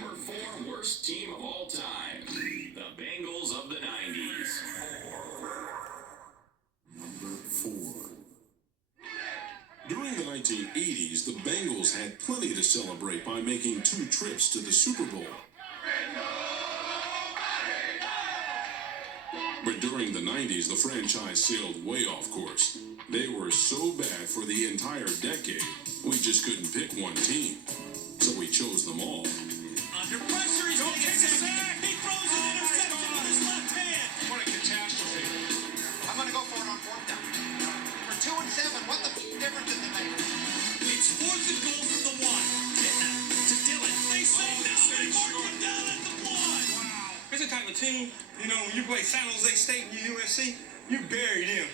number 4 worst team of all time. The Bengals of the 90s. Number 4. During the 1980s, the Bengals had plenty to celebrate by making 2 trips to the Super Bowl. But during the 90s, the franchise sailed way off course. They were so bad for the entire decade, we just couldn't pick one team. So we chose them all. Under pressure, he's going to take a sack. He throws an interception with his left hand. What a catastrophe. I'm going to go for it on 4th down. We're 2 and 7. What the difference does it make? It's 4th and goal from the 1. To Dillon. They say no. They mark him down at the 1. Wow. This is the type of team, you know, when you play San Jose State and USC, you buried him.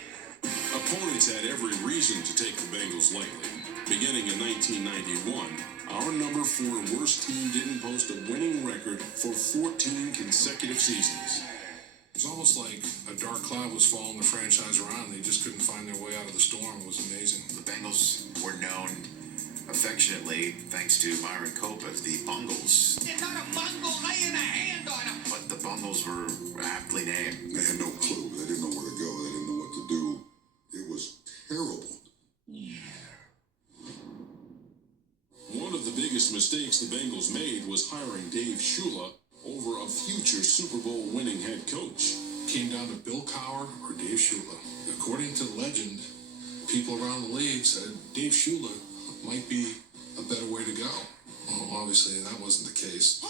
Opponents had every reason to take the Bengals lightly. Beginning in 1991, our number 4 worst team didn't post a winning record for 14 consecutive seasons. It was almost like a dark cloud was following the franchise around. They just couldn't find their way out of the storm. It was amazing. The Bengals were known affectionately, thanks to Myron Cope, as the Bungles. It's not a bungle laying a hand on him. But the Bungles were aptly named. They had no clue. They didn't know where to go. They didn't know what to do. It was terrible. One of the biggest mistakes the Bengals made was hiring Dave Shula over a future Super Bowl winning head coach. Came down to Bill Cowher or Dave Shula. According to legend, people around the league said Dave Shula might be a better way to go. Well, obviously, that wasn't the case.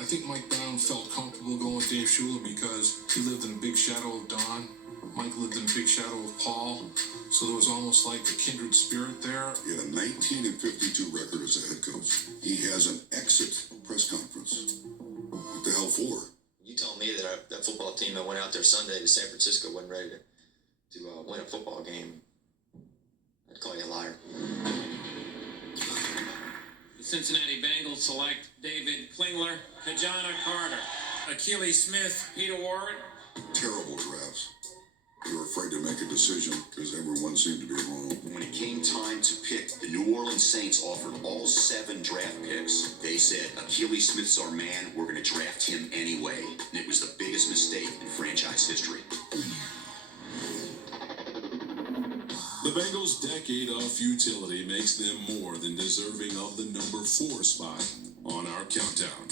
I think Mike Brown felt comfortable going with Dave Shula because he lived in a big shadow of Don. Mike lived in a big shadow of Paul. So there was almost like a kindred spirit there. He had a 19 and 52 record as a head coach. He has an exit press conference. What the hell for? You told me that that football team that went out there Sunday to San Francisco wasn't ready to win a football game. I'd call you a liar. The Cincinnati Bengals select David Klingler, Kajana Carter, Achilles Smith, Peter Warren. Terrible drafts. They were afraid to make a decision because everyone seemed to be wrong. When it came time to pick, the New Orleans Saints offered all 7 draft picks. They said, Achilles Smith's our man, we're going to draft him anyway. And it was the biggest mistake in franchise history. The Bengals' decade of futility makes them more than deserving of the number 4 spot on our countdown.